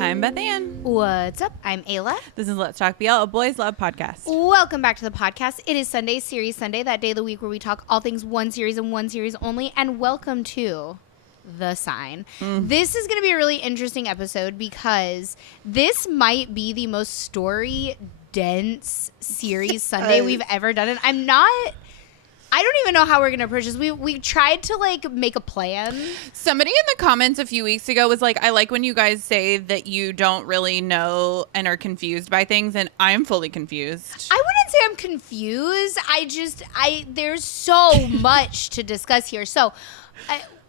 I'm Beth Ann. What's up? I'm Ayla. This is Let's Talk BL, a boys love podcast. Welcome back to the podcast. It is Sunday, Series Sunday, that day of the week where we talk all things one series and one series only. And welcome to The Sign. This is going to be a really interesting episode because this might be the most story-dense series Sunday we've ever done. And I don't even know how we're going to approach this. We tried to, make a plan. Somebody in the comments a few weeks ago was like, I like when you guys say that you don't really know and are confused by things, and I'm fully confused. I wouldn't say I'm confused. There's so much to discuss here. So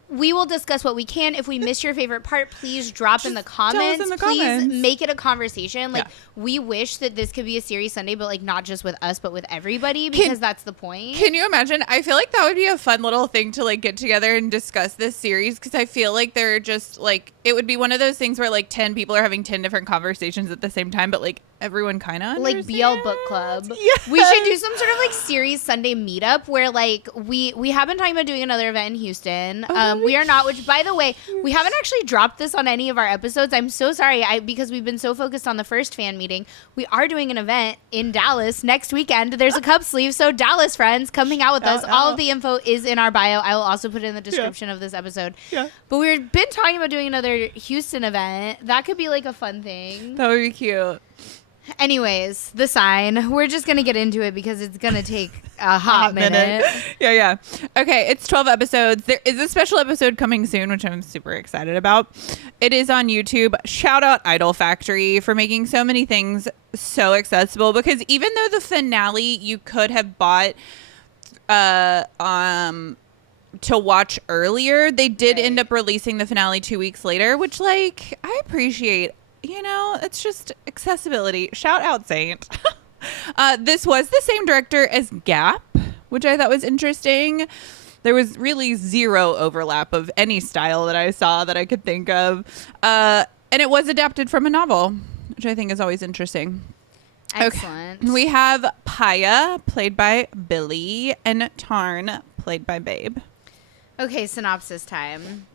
we will discuss what we can. If we miss your favorite part, please drop in the comments. Please make it a conversation. We wish that this could be a series Sunday, but not just with us, but with everybody, because that's the point. Can you imagine? I feel like that would be a fun little thing to get together and discuss this series, because I feel like they're just it would be one of those things where 10 people are having 10 different conversations at the same time, but everyone kind of like BL Book Club. Yes. We should do some sort of series Sunday meetup where we have been talking about doing another event in Houston. We are not, which by the way, we haven't actually dropped this on any of our episodes. I'm so sorry because we've been so focused on the first fan meeting. We are doing an event in Dallas next weekend. There's a CUPSLEEVE, so Dallas friends, come hang out with us. All of the info is in our bio. I will also put it in the description of this episode. Yeah. But we've been talking about doing another Houston event. That could be a fun thing. That would be cute. Anyways, The Sign. We're just going to get into it because it's going to take a hot minute. Yeah. Okay, it's 12 episodes. There is a special episode coming soon, which I'm super excited about. It is on YouTube. Shout out Idol Factory for making so many things so accessible, because even though the finale you could have bought to watch earlier, they did end up releasing the finale 2 weeks later, which I appreciate. It's just accessibility. Shout out Saint. This was the same director as Gap, which I thought was interesting. There was really zero overlap of any style that I saw that I could think of. And it was adapted from a novel, which I think is always interesting. Excellent. Okay. We have Paya, played by Billy, and Tarn, played by Babe. Okay, synopsis time.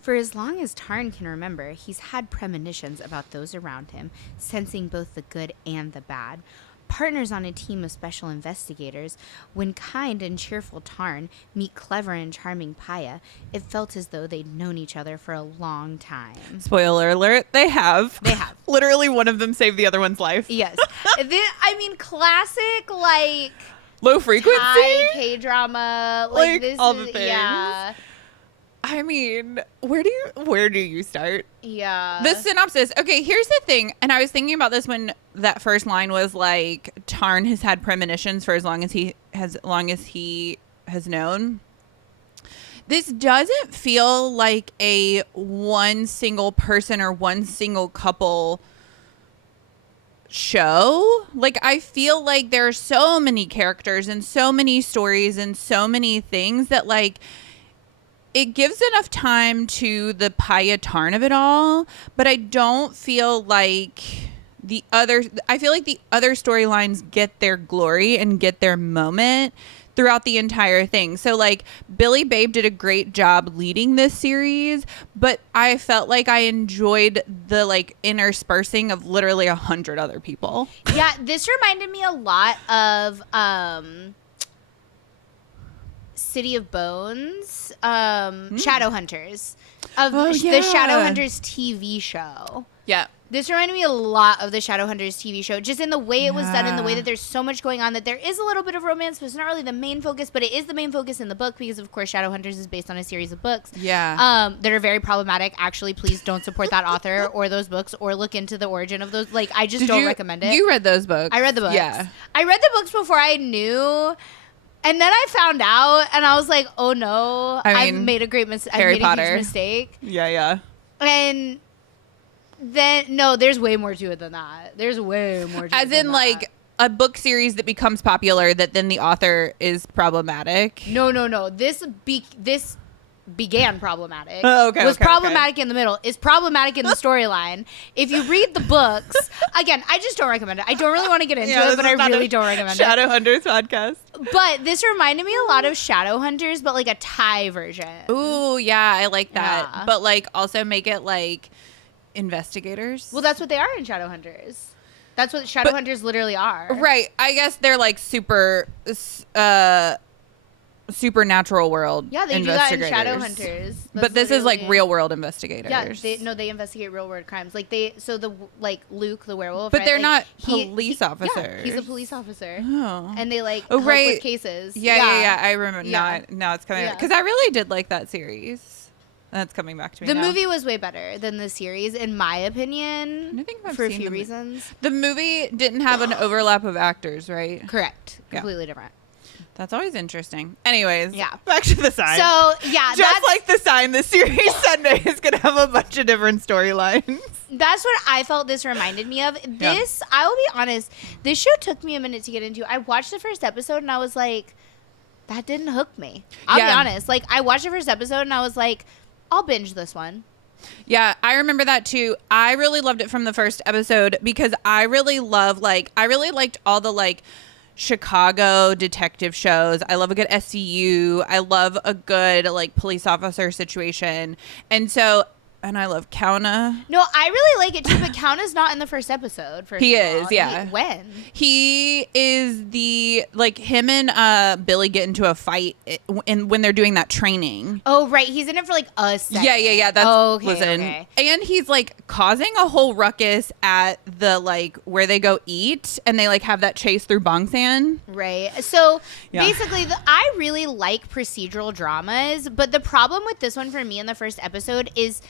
For as long as Tarn can remember, he's had premonitions about those around him, sensing both the good and the bad. Partners on a team of special investigators, when kind and cheerful Tarn meet clever and charming Paya, it felt as though they'd known each other for a long time. Spoiler alert, they have. They have. Literally one of them saved the other one's life. Yes. Classic, low frequency? Thai K-drama. This all is, the things. Yeah. I mean, where do you start? Yeah. The synopsis. Okay, here's the thing. And I was thinking about this when that first line was Tarn has had premonitions for as long as he has known. This doesn't feel like a one single person or one single couple show. I feel like there are so many characters and so many stories and so many things that it gives enough time to the Paya Tarn of it all, but I don't feel like the other storylines get their glory and get their moment throughout the entire thing. So Billy Babe did a great job leading this series, but I felt like I enjoyed the interspersing of literally 100 other people. Yeah, this reminded me a lot of City of Bones, Shadowhunters, the Shadowhunters TV show. Yeah. This reminded me a lot of the Shadowhunters TV show, just in the way it was done, in the way that there's so much going on, that there is a little bit of romance, but it's not really the main focus, but it is the main focus in the book, because of course Shadowhunters is based on a series of books. Yeah. That are very problematic. Actually, please don't support that author or those books, or look into the origin of those. I just don't recommend it. You read those books? I read the books. Yeah. I read the books before I knew. And then I found out, and I was like, "Oh no, I've made a great mistake. I made a huge mistake." Yeah. And then no, there's way more to it than that. There's way more to it. As in, a book series that becomes popular that then the author is problematic. No. This began problematic. Oh, okay. Was problematic in the middle. Is problematic in the storyline. If you read the books, again, I just don't recommend it. I don't really want to get into it, but I really don't recommend it. Shadowhunters podcast. But this reminded me a lot of Shadowhunters, but a Thai version. Ooh, yeah, I like that. Yeah. But also make it investigators. Well, that's what they are in Shadowhunters. That's what Shadowhunters literally are. Right. I guess they're like supernatural world investigators. Yeah, they do that in Shadowhunters. But this is like real world investigators. Yeah, they investigate real world crimes. Like Luke, the werewolf. But right? they're like, not police officers. Yeah, he's a police officer. Oh. And they help with cases. Yeah. I remember. Yeah. Now it's coming back. Because I really did like that series. That's coming back to me The now. movie was way better than the series, in my opinion, I think I've for a seen few the reasons. The movie didn't have an overlap of actors, right? Correct. Yeah. Completely different. That's always interesting. Anyways, Yeah. back to the sign. So, yeah. Just like the sign, the series Sunday is going to have a bunch of different storylines. That's what I felt this reminded me of. This, I will be honest, this show took me a minute to get into. I watched the first episode and I was like, that didn't hook me. I'll be honest. Like, I watched the first episode and I was like, I'll binge this one. Yeah, I remember that too. I really loved it from the first episode because I really liked all the Chicago detective shows. I love a good SCU. I love a good police officer situation. And I love Kauna. No, I really like it too, but Kauna's not in the first episode. He is, yeah. When? He is him and Billy get into a fight when they're doing that training. Oh, right. He's in it for a second. Yeah. That's okay. And he's causing a whole ruckus at the where they go eat, and they have that chase through Bongsan. Right. So basically, I really like procedural dramas, but the problem with this one for me in the first episode is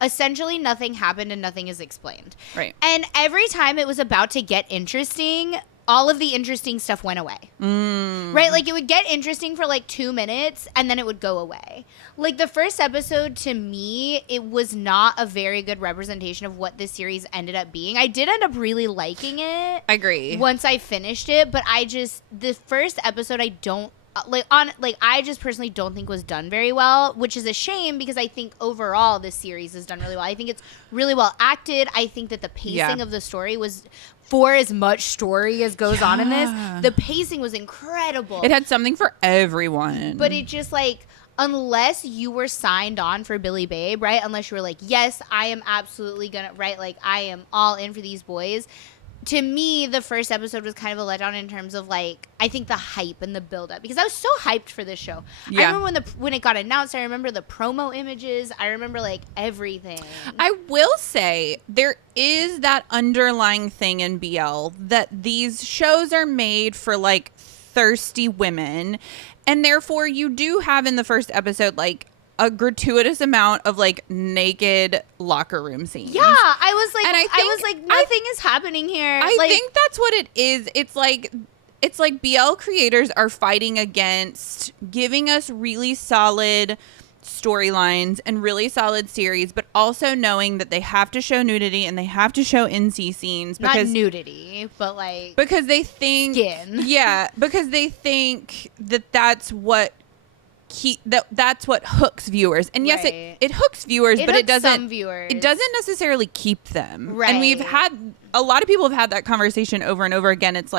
essentially nothing happened and nothing is explained. Right. And every time it was about to get interesting, all of the interesting stuff went away. Right? It would get interesting for 2 minutes and then it would go away. The first episode, to me, it was not a very good representation of what this series ended up being. I did end up really liking it. I agree. Once I finished it, but the first episode I don't I just personally don't think was done very well, which is a shame because I think overall this series is done really well. I think it's really well acted. I think that the pacing of the story was, for as much story as goes on in this, the pacing was incredible. It had something for everyone. But it just unless you were signed on for Billy Babe, right? Unless you were yes, I am absolutely gonna, right? I am all in for these boys. To me, the first episode was kind of a letdown in terms of I think the hype and the build-up, because I was so hyped for this show. I remember when it got announced. I remember the promo images. I remember everything. I will say there is that underlying thing in BL that these shows are made for thirsty women, and therefore you do have in the first episode a gratuitous amount of naked locker room scenes. Yeah, I was like, nothing is happening here. I think that's what it is. It's like BL creators are fighting against giving us really solid storylines and really solid series, but also knowing that they have to show nudity and they have to show NC scenes because not nudity, but because they think skin. Yeah, because they think that that's what that's what hooks viewers. And yes, it hooks viewers, but it doesn't. Some viewers. It doesn't necessarily keep them. Right. And we've had a lot of people have had that conversation over and over again. It's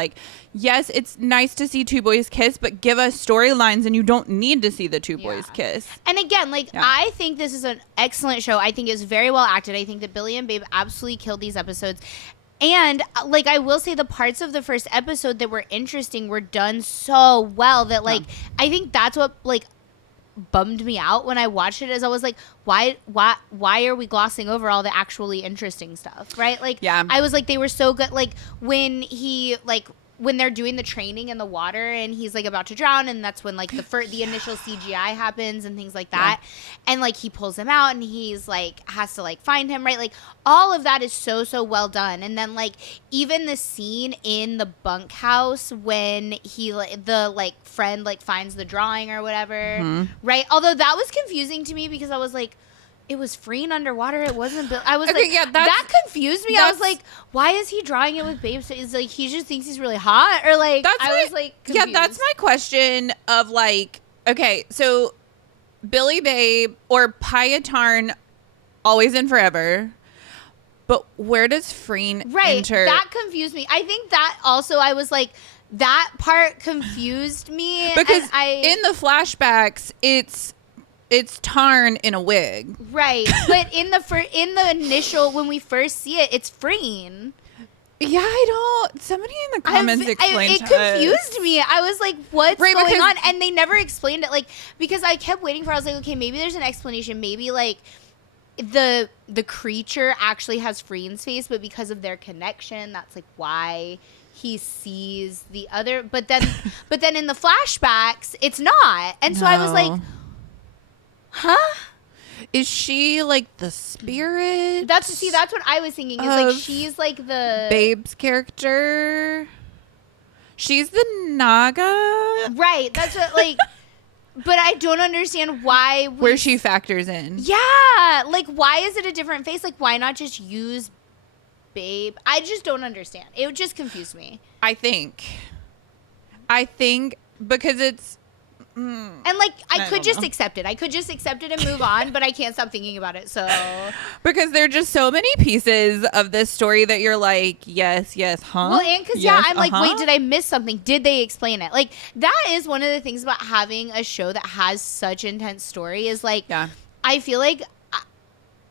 yes, it's nice to see two boys kiss, but give us storylines, and you don't need to see the two boys kiss. And again, I think this is an excellent show. I think it's very well acted. I think that Billy and Babe absolutely killed these episodes. And I will say the parts of the first episode that were interesting were done so well that I think that's what bummed me out when I watched it, is I was like, why are we glossing over all the actually interesting stuff, right? I was they were so good. When he when they're doing the training in the water and he's about to drown, and that's when the initial CGI happens and things like that, and he pulls him out and he's has to find him, right? All of that is so well done. And then even the scene in the bunkhouse when he the friend finds the drawing or whatever, right? Although that was confusing to me because I was it was Freen underwater. It wasn't Bill. I was that confused me. I was why is he drawing it with Babe's face? He just thinks he's really hot, or confused. That's my question of okay, so Billy Babe or Payatarn, always and forever, but where does Freen enter? That confused me. I think that also I was that part confused me because in the flashbacks, it's it's Tarn in a wig. Right. But in the initial, when we first see it, it's Freen. Yeah, I don't. Somebody in the comments explained it confused me. I was like, what's going on? And they never explained it. Like, because I kept waiting for, I was like, okay, maybe there's an explanation. Maybe, like, the creature actually has Freen's face, but because of their connection, that's, like, why he sees the other. But then in the flashbacks, it's not. And so I was like, huh? Is she like the spirit? That's what I was thinking. Is like she's like the Babe's character. She's the Naga. Right. That's what like. But I don't understand why. Where she factors in. Yeah. Like, why is it a different face? Like, why not just use Babe? I just don't understand. It would just confuse me. I think because it's. And like I could just accept it. I could just accept it and move on, but I can't stop thinking about it. So because there are just so many pieces of this story that you're like, yes, huh? Well, and because I'm like, wait, did I miss something? Did they explain it? Like that is one of the things about having a show that has such intense story is like, I feel like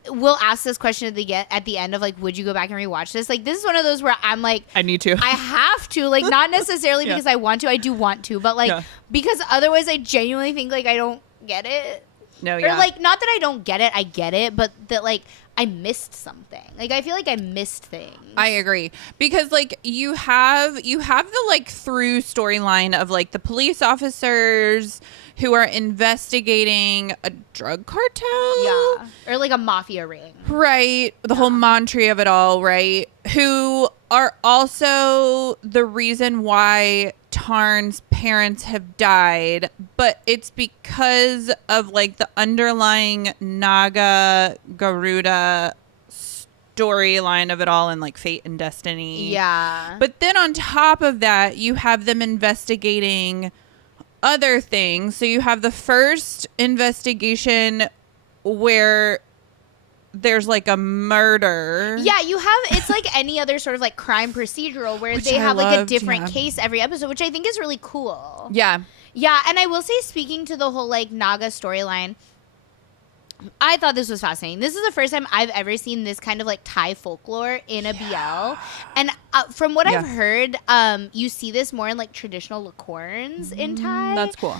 we'll ask this question at the end of like, would you go back and rewatch this? Like, this is one of those where I'm like, I need to. I have to. Like, not necessarily because I want to. I do want to, but like because otherwise, I genuinely think like I don't get it. No, or like not that I don't get it. I get it, but that like I missed something. Like I feel like I missed things. I agree because like you have the like through storyline of like the police officers who are investigating a drug cartel. Yeah. Or like a mafia ring. Right. The whole mantra of it all, right? Who are also the reason why Tarn's parents have died, but it's because of like the underlying Naga Garuda storyline of it all and like fate and destiny. Yeah. But then on top of that, you have them investigating other things. So you have the first investigation where there's like a murder. Yeah, you have, it's like any other sort of like crime procedural where they have like a different case every episode, which I think is really cool. Yeah. Yeah, and I will say, speaking to the whole like Naga storyline, I thought this was fascinating. This is the first time I've ever seen this kind of like Thai folklore in a BL. And from what I've heard, you see this more in like traditional licorns in Thai. That's cool.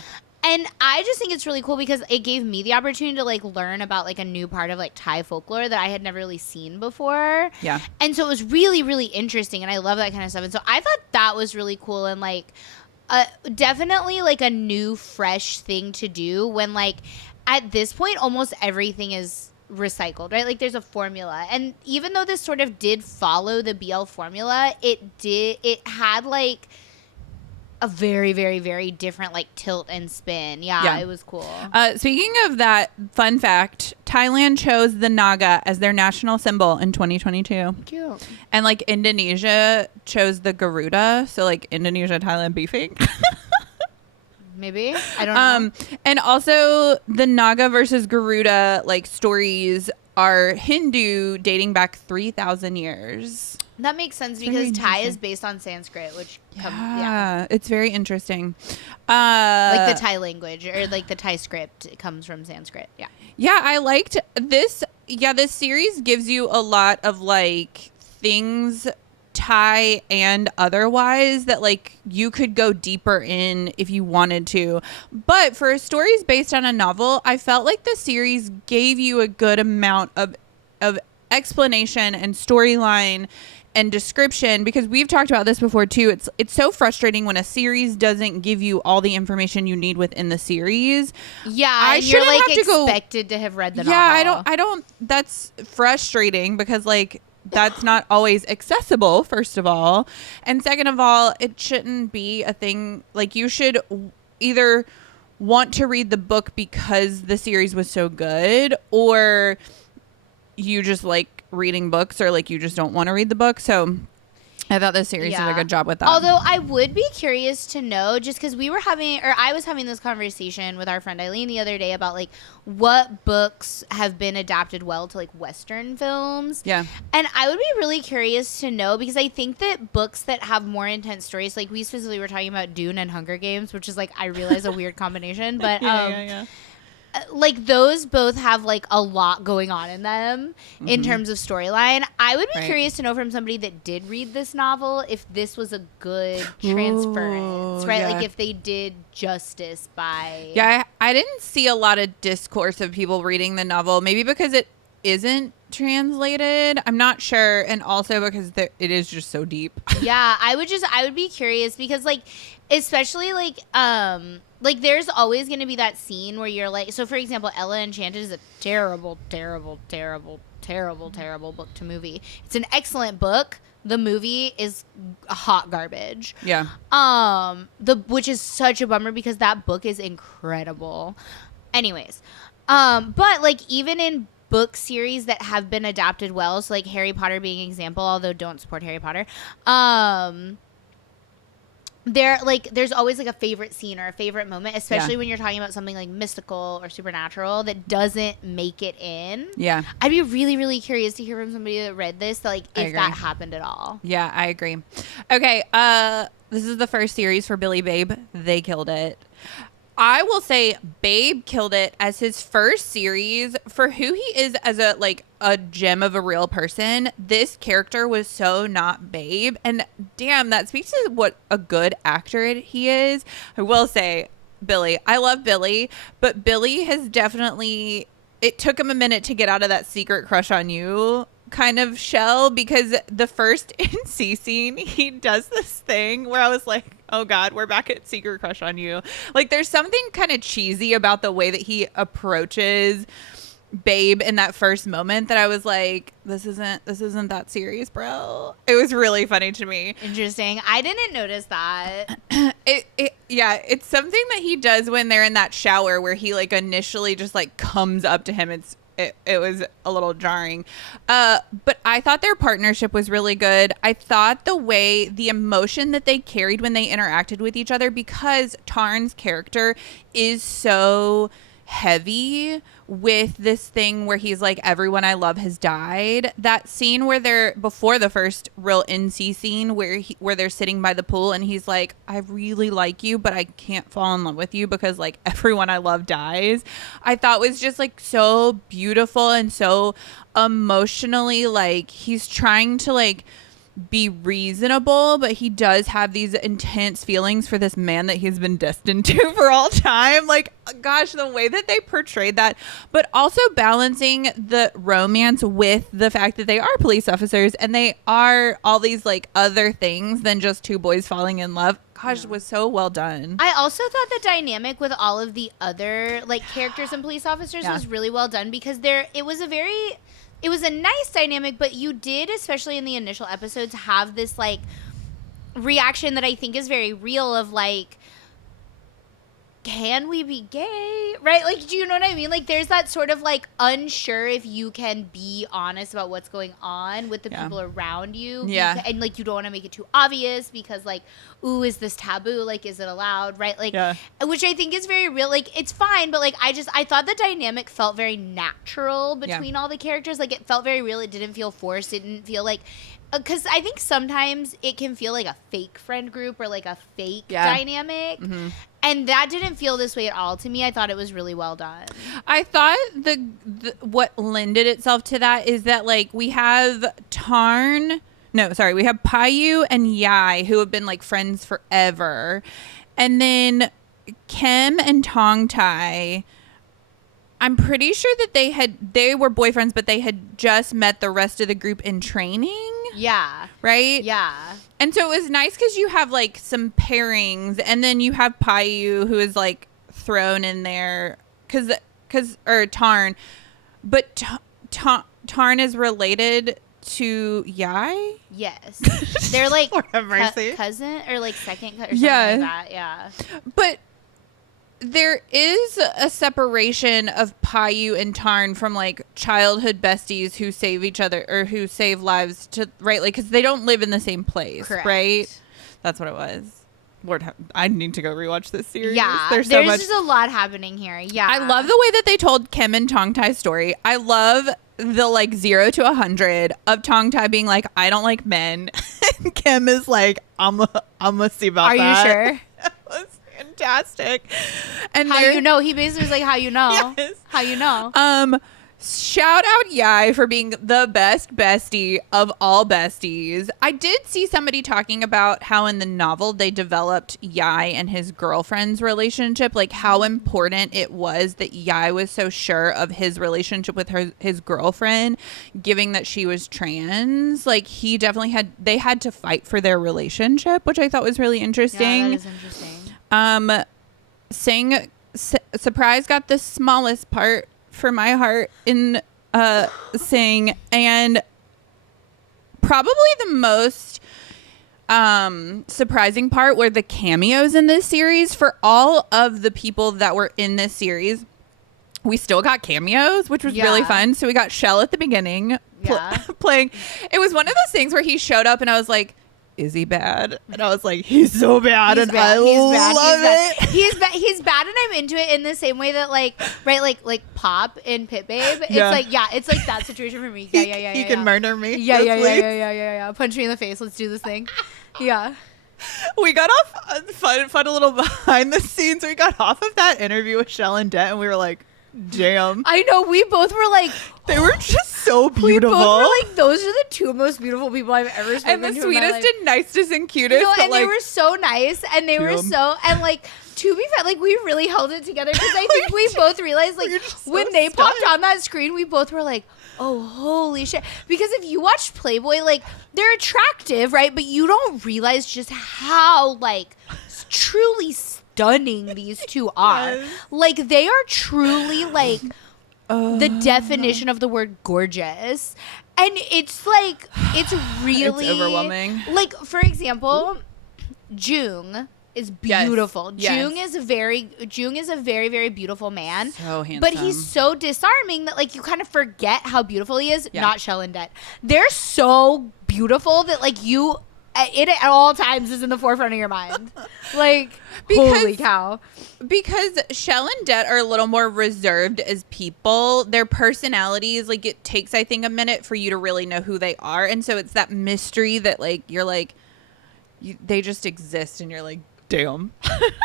And I just think it's really cool because it gave me the opportunity to like learn about like a new part of like Thai folklore that I had never really seen before. Yeah. And so it was really, really interesting. And I love that kind of stuff. And so I thought that was really cool and like definitely like a new, fresh thing to do when like at this point, almost everything is recycled, right? Like there's a formula. And even though this sort of did follow the BL formula, it had like a very, very, very different like tilt and spin. Yeah. It was cool. Speaking of that, fun fact, Thailand chose the Naga as their national symbol in 2022. Cute. And like Indonesia chose the Garuda. So like Indonesia, Thailand beefing. Maybe. I don't know. And also the Naga versus Garuda like stories are Hindu dating back 3,000 years. That makes sense because Thai is based on Sanskrit, which it's very interesting. Like the Thai language or like the Thai script comes from Sanskrit. Yeah. Yeah, I liked this. Yeah, this series gives you a lot of like things Thai and otherwise that like you could go deeper in if you wanted to. But for stories based on a novel, I felt like the series gave you a good amount of explanation and storyline and description, because we've talked about this before too. It's so frustrating when a series doesn't give you all the information you need within the series. Yeah, you're like expected to have read the novel. Yeah, I don't. That's frustrating because like that's not always accessible, first of all, and second of all, it shouldn't be a thing. Like you should either want to read the book because the series was so good, or you just like reading books, or like you just don't want to read the book. So I thought this series did a good job with that. Although I would be curious to know, just because I was having this conversation with our friend Eileen the other day about like what books have been adapted well to like Western films. Yeah. And I would be really curious to know, because I think that books that have more intense stories, like we specifically were talking about Dune and Hunger Games, which is like, I realize a weird combination, but like those both have like a lot going on in them in terms of storyline. I would be curious to know from somebody that did read this novel if this was a good transference, right? Like if they did justice by. Yeah, I didn't see a lot of discourse of people reading the novel, maybe because it isn't translated. I'm not sure, and also because it is just so deep. Yeah, I would be curious because like, especially like there's always going to be that scene where you're like, so for example, Ella Enchanted is a terrible book to movie. It's an excellent book. The movie is hot garbage. Yeah. Which is such a bummer because that book is incredible. Anyways, but like even in book series that have been adapted well, so like Harry Potter being an example, although don't support Harry Potter. There's always like a favorite scene or a favorite moment, especially when you're talking about something like mystical or supernatural that doesn't make it in. Yeah. I'd be really, really curious to hear from somebody that read this, like if that happened at all. Yeah, I agree. Okay, this is the first series for Billy Babe. They killed it. I will say Babe killed it as his first series for who he is as a gem of a real person. This character was so not Babe, and damn, that speaks to what a good actor he is. I will say Billy. I love Billy, but Billy has definitely, it took him a minute to get out of that secret crush on you kind of shell, because the first NC scene, he does this thing where I was like, oh God, we're back at secret crush on you. Like there's something kind of cheesy about the way that he approaches Babe in that first moment that I was like, this isn't that serious, bro. It was really funny to me. Interesting. I didn't notice that. It's something that he does when they're in that shower where he like initially just like comes up to him. It was a little jarring. But I thought their partnership was really good. I thought the emotion that they carried when they interacted with each other, because Tarn's character is so heavy with this thing where he's like, everyone I love has died. That scene where they're before the first real NC scene where they're sitting by the pool and he's like, I really like you, but I can't fall in love with you because like everyone I love dies. I thought was just like so beautiful and so emotionally, like he's trying to like be reasonable, but he does have these intense feelings for this man that he's been destined to for all time. Like, gosh, the way that they portrayed that, but also balancing the romance with the fact that they are police officers and they are all these like other things than just two boys falling in love. Gosh, it was so well done. I also thought the dynamic with all of the other like characters and police officers was really well done, because it was a nice dynamic, but you did, especially in the initial episodes, have this like reaction that I think is very real of like, can we be gay? Right? Like, do you know what I mean? Like, there's that sort of like unsure if you can be honest about what's going on with the people around you. Yeah. And like, you don't want to make it too obvious because like, ooh, is this taboo? Like, is it allowed? Right? Like, which I think is very real. Like, it's fine, but like, I thought the dynamic felt very natural between all the characters. Like, it felt very real. It didn't feel forced. It didn't feel like, because I think sometimes it can feel like a fake friend group or like a fake dynamic. Mm-hmm. And that didn't feel this way at all to me. I thought it was really well done. I thought what lended itself to that is that like we have we have Payu and Yai, who have been like friends forever. And then Kim and Tong Tai, I'm pretty sure that they were boyfriends, but they had just met the rest of the group in training. Yeah. Right? Yeah. And so it was nice because you have like some pairings, and then you have Payu, who is like thrown in there or Tarn, but Tarn is related to Yai. Yes, they're like cousin or like second or something like that. Yeah, but there is a separation of Payu and Tarn from like childhood besties who save each other or who save lives like, because they don't live in the same place. Correct. Right? That's what it was. Lord, I need to go rewatch this series. Yeah, there's just a lot happening here. Yeah, I love the way that they told Kim and Tong Tai's story. I love the like 0 to 100 of Tong Tai being like, I don't like men, and Kim is like, I'm gonna see about that. Are you sure? It was fantastic. And How you know? He basically was like, how you know? Yes. How you know? Shout out Yai for being the best bestie of all besties. I did see somebody talking about how in the novel they developed Yai and his girlfriend's relationship, like how important it was that Yai was so sure of his relationship with his girlfriend, given that she was trans. Like he definitely they had to fight for their relationship, which I thought was really interesting. Yeah, that is interesting. Surprise got the smallest part for my heart in Sing, and probably the most surprising part were the cameos in this series. For all of the people that were in this series, we still got cameos, which was really fun. So we got Shell at the beginning playing. It was one of those things where he showed up and I was like, is he bad? And I was like, he's so bad. He's and bad. I love it. He's bad, and I'm into it in the same way that like Pop in Pit Babe. It's like that situation for me. Yeah. He can murder me. Yeah. Punch me in the face. Let's do this thing. Yeah. We got off fun a little behind the scenes. We got off of that interview with Shell and Det, and we were like, damn. I know. We both were like, they were just so beautiful. We both were like, those are the two most beautiful people I've ever spoken to. And the sweetest and nicest and cutest. You know, but and they were so nice, and they were so, and like, to be fair, like we really held it together because I think we both realized like when they popped on that screen, we both were like, oh, holy shit. Because if you watch Playboy, like they're attractive, right? But you don't realize just how like truly stunning these two are. Yes. Like they are truly like the definition of the word gorgeous. And it's like, it's really it's overwhelming. Like, for example, Jung is beautiful. Yes. Jung is a very, very beautiful man. So handsome. But he's so disarming that like you kind of forget how beautiful he is. Yeah. Not Shell and Det. They're so beautiful that like you, it at all times is in the forefront of your mind. Like, holy cow. Because Shell and Det are a little more reserved as people. Their personalities, like it takes, I think, a minute for you to really know who they are. And so it's that mystery that like, you're like, they just exist and you're like, damn.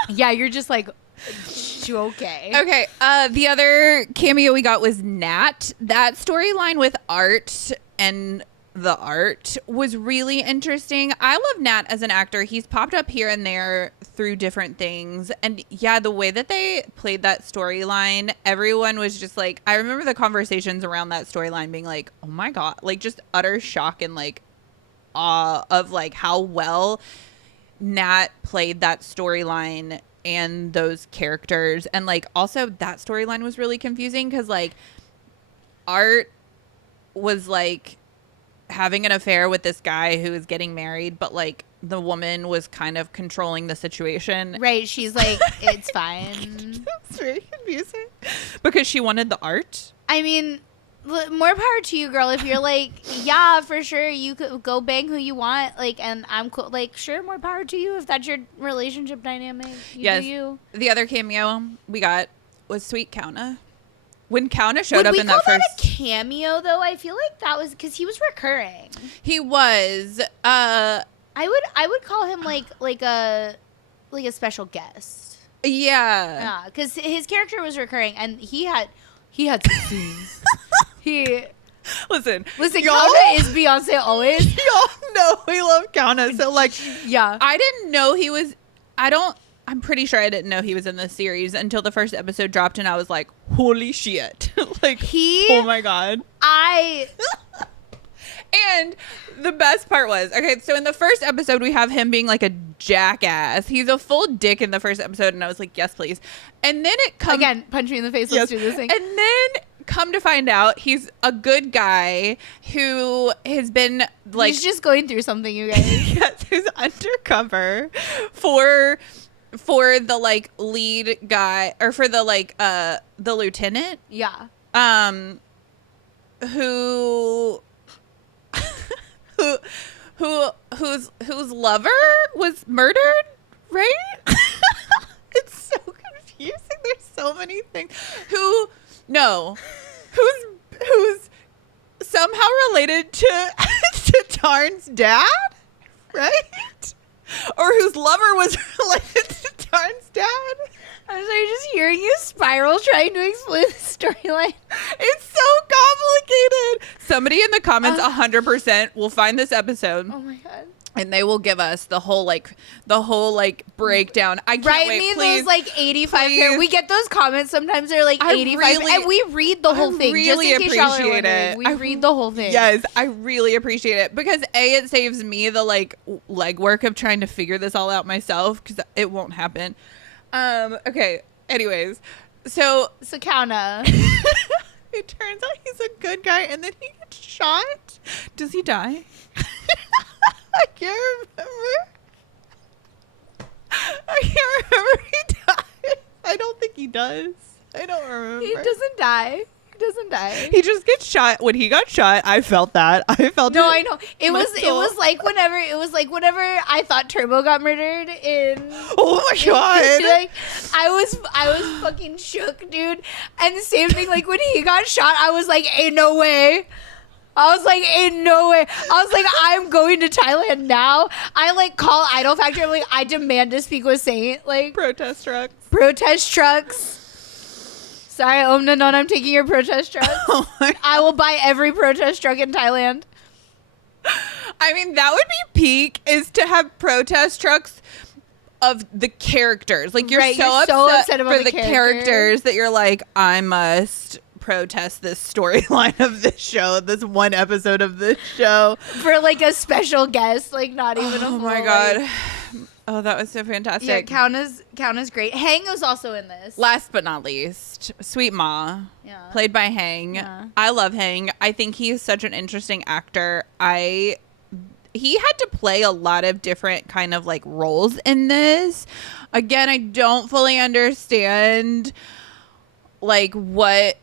Yeah, you're just like, okay. Okay, the other cameo we got was Nat. That storyline with Art and the art was really interesting. I love Nat as an actor. He's popped up here and there through different things. And yeah, the way that they played that storyline, everyone was just like, I remember the conversations around that storyline being like, oh my God, like just utter shock and like awe of like how well Nat played that storyline and those characters. And like also that storyline was really confusing because like Art was like having an affair with this guy who is getting married, but like the woman was kind of controlling the situation. Right. She's like, it's fine. It's very confusing because she wanted the art. I mean, more power to you, girl. If you're like, yeah, for sure, you could go bang who you want. Like, and I'm cool. Like, sure, more power to you if that's your relationship dynamic. You do you. The other cameo we got was Sweet Kauna. When Kauna showed up in that first a cameo, though, I feel like that was because he was recurring. He was. I would call him like a special guest. Yeah. Yeah, because his character was recurring, and he had some scenes. Listen, Kauna is Beyonce always. Y'all know we love Kauna. So like, yeah, I didn't know he was. I'm pretty sure I didn't know he was in this series until the first episode dropped, and I was like, holy shit. Like, oh my God. And the best part was, okay, so in the first episode, we have him being like a jackass. He's a full dick in the first episode, and I was like, yes, please. And then it comes... Again, punch me in the face, let's do this thing. And then come to find out, he's a good guy who has been like... He's just going through something, you guys. Yes, who's undercover for the like lead guy, or for the like the lieutenant. Yeah. Whose lover was murdered, right? It's so confusing. There's so many things. Who's somehow related to to Tarn's dad, right? Or whose lover was related to Tarn's dad. I'm sorry, just hearing you spiral trying to explain the storyline. It's so complicated. Somebody in the comments 100% will find this episode. Oh my god. And they will give us the whole breakdown. I can't Write wait. me Please, those like 85. please. We get those comments sometimes. They're like 85, and we read the whole thing. Just in case y'all are appreciate wondering, it. we read the whole thing. Yes, I really appreciate it because it saves me the legwork of trying to figure this all out myself because it won't happen. Okay. Anyways, so Counter. it turns out he's a good guy, and then he gets shot. Does he die? I can't remember. He dies. I don't think he does. I don't remember. He doesn't die. He just gets shot. When he got shot, I felt that. I felt it. No, I know. It was like whenever I thought Turbo got murdered in. Oh my god! Like I was fucking shook, dude. And the same thing, like when he got shot, I was like, ain't no way. I was like, ain't no way. I was like, I'm going to Thailand now. I like call Idol Factory. I'm like, I demand to speak with Saint. Like Protest trucks. Sorry, Om Nanon, I'm taking your protest truck. Oh my I will buy every protest truck in Thailand. I mean, that would be peak, is to have protest trucks of the characters. Like, you're Right, so you're upset, so upset about for the the character. characters that you're like, I must protest this storyline of this show, this one episode of this show. For like a special guest, like not even a Oh full, my god. Oh, that was so fantastic. Yeah, Count is great. Hang was also in this. Last but not least, Sweet Ma, Yeah. played by Hang. Yeah. I love Hang. I think he's such an interesting actor. He had to play a lot of different kind of like roles in this. Again, I don't fully understand like what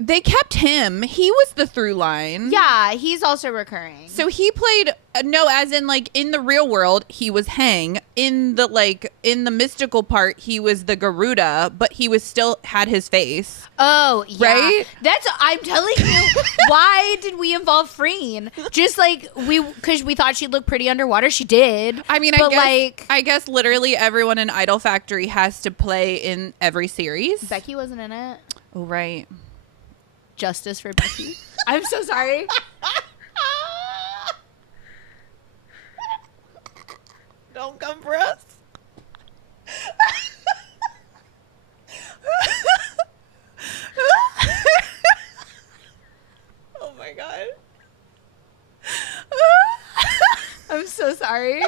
they kept him. He was the through line. Yeah, he's also recurring. So he played as in like in the real world he was Hang. In the mystical part he was the Garuda, but he was still had his face. Oh, yeah. Right? I'm telling you, why did we involve Freen? Just like because we thought she'd look pretty underwater. She did. I mean, but I guess literally everyone in Idol Factory has to play in every series. Becky wasn't in it. Oh, right. Justice for Becky. I'm so sorry. Don't come for us. Oh my god. I'm so sorry.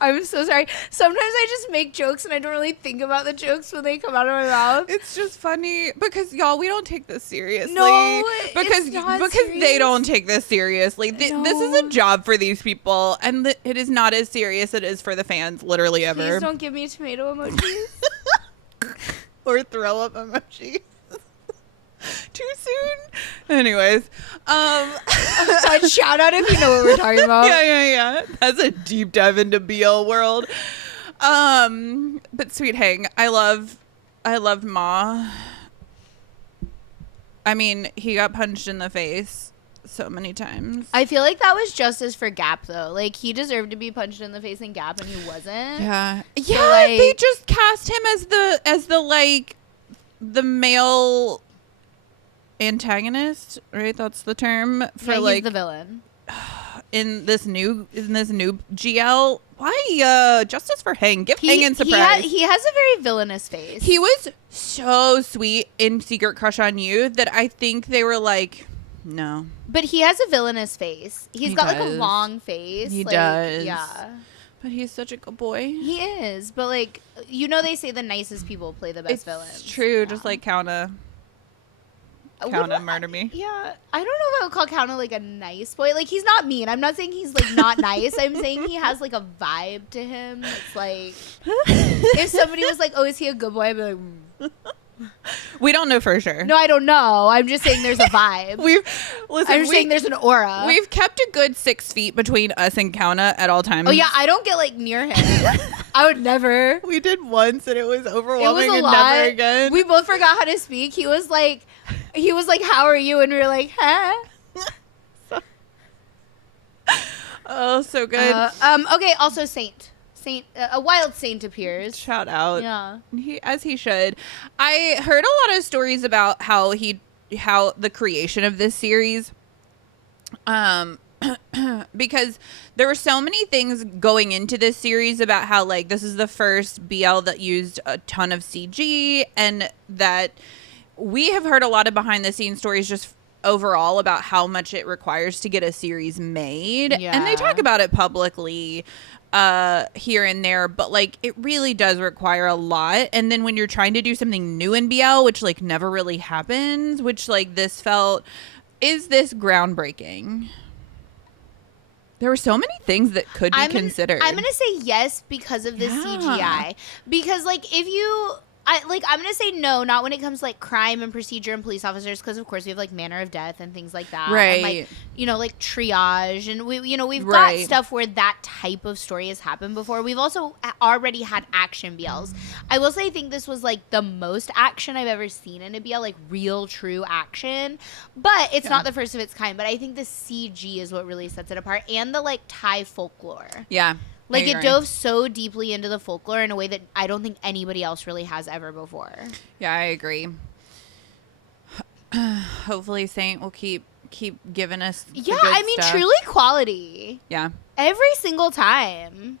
I'm so sorry. Sometimes I just make jokes and I don't really think about the jokes when they come out of my mouth. It's just funny because y'all, we don't take this seriously. No, because it's not they serious. don't take this seriously. This is a job for these people, and it is not as serious as it is for the fans. Literally ever. Please don't give me tomato emojis. Or throw up emojis. Too soon. Anyways, Shout out if you know what we're talking about. yeah. That's a deep dive into BL world. But Sweet Hang, I loved Ma. I mean, he got punched in the face so many times. I feel like that was justice for Gap though. Like he deserved to be punched in the face in Gap and he wasn't. Yeah. So, They just cast him as the male antagonist, right? That's the term for he's the villain. in this new GL. Why justice for Hang? Give Hang in surprise. He has a very villainous face. He was so sweet in Secret Crush on You that I think they were like, no. But he has a villainous face. He's got like a does. long face. He like, does. Yeah. But he's such a good boy. He is. But like they say the nicest people play the best It's villains. true. Yeah. Just like Kauna. What Kauna about- murder me. Yeah. I don't know if I would call Kauna like a nice boy. Like he's not mean. I'm not saying he's like not nice. I'm saying he has like a vibe to him. It's like if somebody was like, "Oh, is he a good boy?" I'd be like, We don't know for sure. "No, I don't know. I'm just saying there's a vibe. I'm just saying there's an aura." We've kept a good 6 feet between us and Kauna at all times. Oh yeah, I don't get like near him. I would never. We did once and it was It overwhelming was a and lot. never again. We both forgot how to speak. He was like, "How are you?" And we were like, "Huh." Oh, so good. Okay. Also, Saint a wild saint appears. Shout out. Yeah. As he should. I heard a lot of stories about how the creation of this series, because there were so many things going into this series about how, like, this is the first BL that used a ton of CG, and that we have heard a lot of behind the scenes stories just overall about how much it requires to get a series made. Yeah. And they talk about it publicly here and there, but like it really does require a lot. And then when you're trying to do something new in BL, which like never really happens, which like this felt, is this groundbreaking? There were so many things that could be considered. I'm going to say yes because of the CGI. Because like I'm going to say no, not when it comes to like crime and procedure and police officers, because of course we have like manner of death and things like that. Right. And like, like triage, and we've got Right. stuff where that type of story has happened before. We've also already had action BLs. I will say I think this was like the most action I've ever seen in a BL, like real true action. But it's not the first of its kind. But I think the CG is what really sets it apart, and the like Thai folklore. Yeah. Like, it dove so deeply into the folklore in a way that I don't think anybody else really has ever before. Yeah, I agree. Hopefully Saint will keep giving us the good stuff. Truly quality. Yeah. Every single time.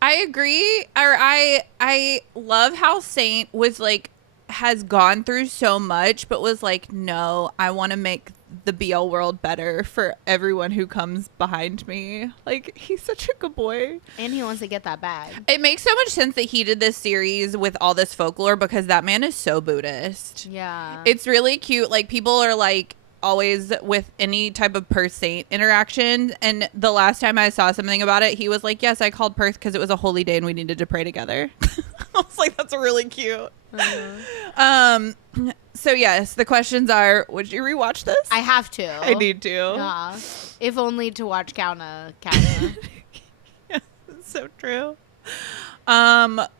I agree. Or I love how Saint was like, has gone through so much, but was like, no, I want to make the BL world better for everyone who comes behind me. Like, he's such a good boy. And he wants to get that bag. It makes so much sense that he did this series with all this folklore, because that man is so Buddhist. Yeah. It's really cute. Like, people are like, always with any type of Perth Saint interaction, and the last time I saw something about it, he was like, yes, I called Perth because it was a holy day and we needed to pray together. I was like, that's really cute. So yes, the questions are, would you rewatch this? I have to. I need to. Yeah. If only to watch Kauna. Yeah, that's so true.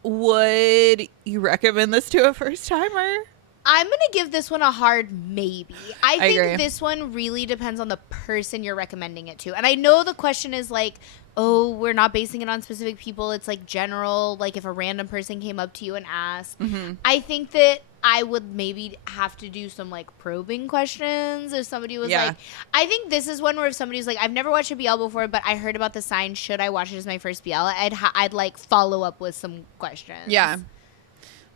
Would you recommend this to a first timer? I'm going to give this one a hard maybe. I think agree. this one really depends on the person you're recommending it to. And I know the question is like, oh, we're not basing it on specific people. It's like general, like if a random person came up to you and asked. Mm-hmm. I think that I would maybe have to do some like probing questions if somebody was like, I think this is one where if somebody's like, I've never watched a BL before, but I heard about the sign. Should I watch it as my first BL? I'd like follow up with some questions. Yeah.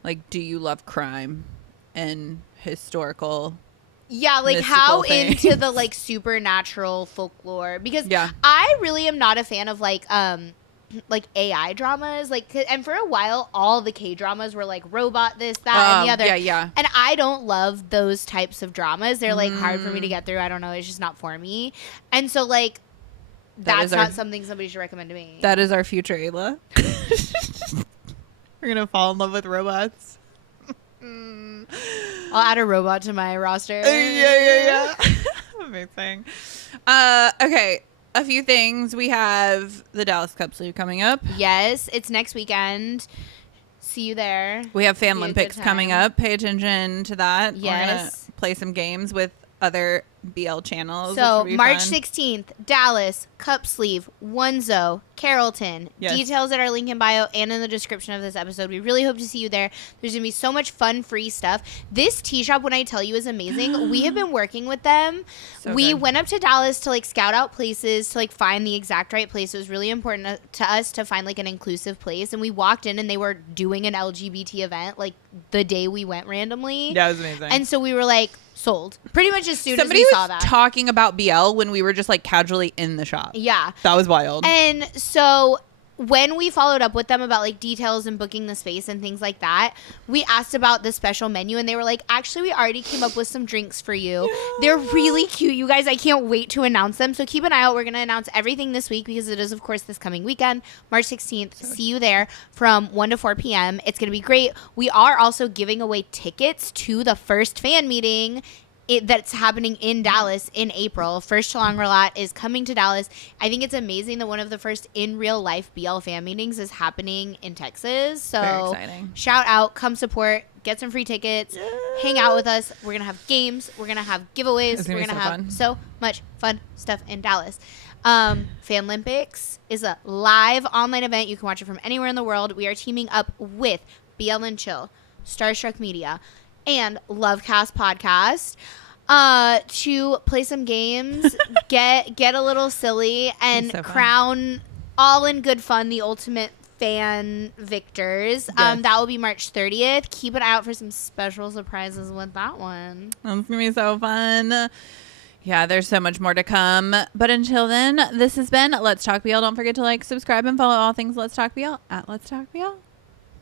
Like, do you love crime and historical? Yeah, like how into the like supernatural folklore, because I really am not a fan of like AI dramas, like, and for a while all the K dramas were like robot this, that, and the other. Yeah. And I don't love those types of dramas. They're like hard for me to get through. I don't know, it's just not for me. And so like that's not something somebody should recommend to me. That is our future Ayla. We're gonna fall in love with robots. I'll add a robot to my roster. Yeah. Amazing. Okay, a few things. We have the Dallas CUPSLEEVE coming up. Yes, it's next weekend. See you there. We have Fan Olympics coming up. Pay attention to that. Yes. We're gonna play some games with other BL channels. So March 16th, Dallas, CUPSLEEVE, Onezo, Carrollton. Yes. Details at our link in bio and in the description of this episode. We really hope to see you there. There's going to be so much fun, free stuff. This tea shop, when I tell you, is amazing. We have been working with them. We went up to Dallas to like scout out places, to like find the exact right place. It was really important to us to find like an inclusive place. And we walked in and they were doing an LGBT event like the day we went randomly. That was amazing. And so we were like, sold. Pretty much as soon as we saw that. Somebody was talking about BL when we were just like casually in the shop. Yeah. That was wild. And so when we followed up with them about like details and booking the space and things like that, we asked about the special menu and they were like, actually, we already came up with some drinks for you. Yeah. They're really cute, you guys. I can't wait to announce them. So keep an eye out. We're going to announce everything this week because it is, of course, this coming weekend, March 16th. See you there from 1 to 4 p.m. It's going to be great. We are also giving away tickets to the first fan meeting that's happening in Dallas in April. First Shangri-La is coming to Dallas. I think it's amazing that one of the first in real life BL fan meetings is happening in Texas. So very exciting. Shout out, come support, get some free tickets, hang out with us. We're going to have games. We're going to have giveaways. We're going to have so much fun stuff in Dallas. Fanlympics is a live online event. You can watch it from anywhere in the world. We are teaming up with BL and Chill, Starstruck Media, and Lovecast Podcast to play some games, get a little silly, and So fun. crown all in good fun the ultimate fan victors. Yes. That will be March 30th. Keep an eye out for some special surprises with that one. It's gonna be so fun. Yeah, there's so much more to come. But until then, this has been Let's Talk BL. Don't forget to like, subscribe, and follow all things Let's Talk BL at Let's Talk BL.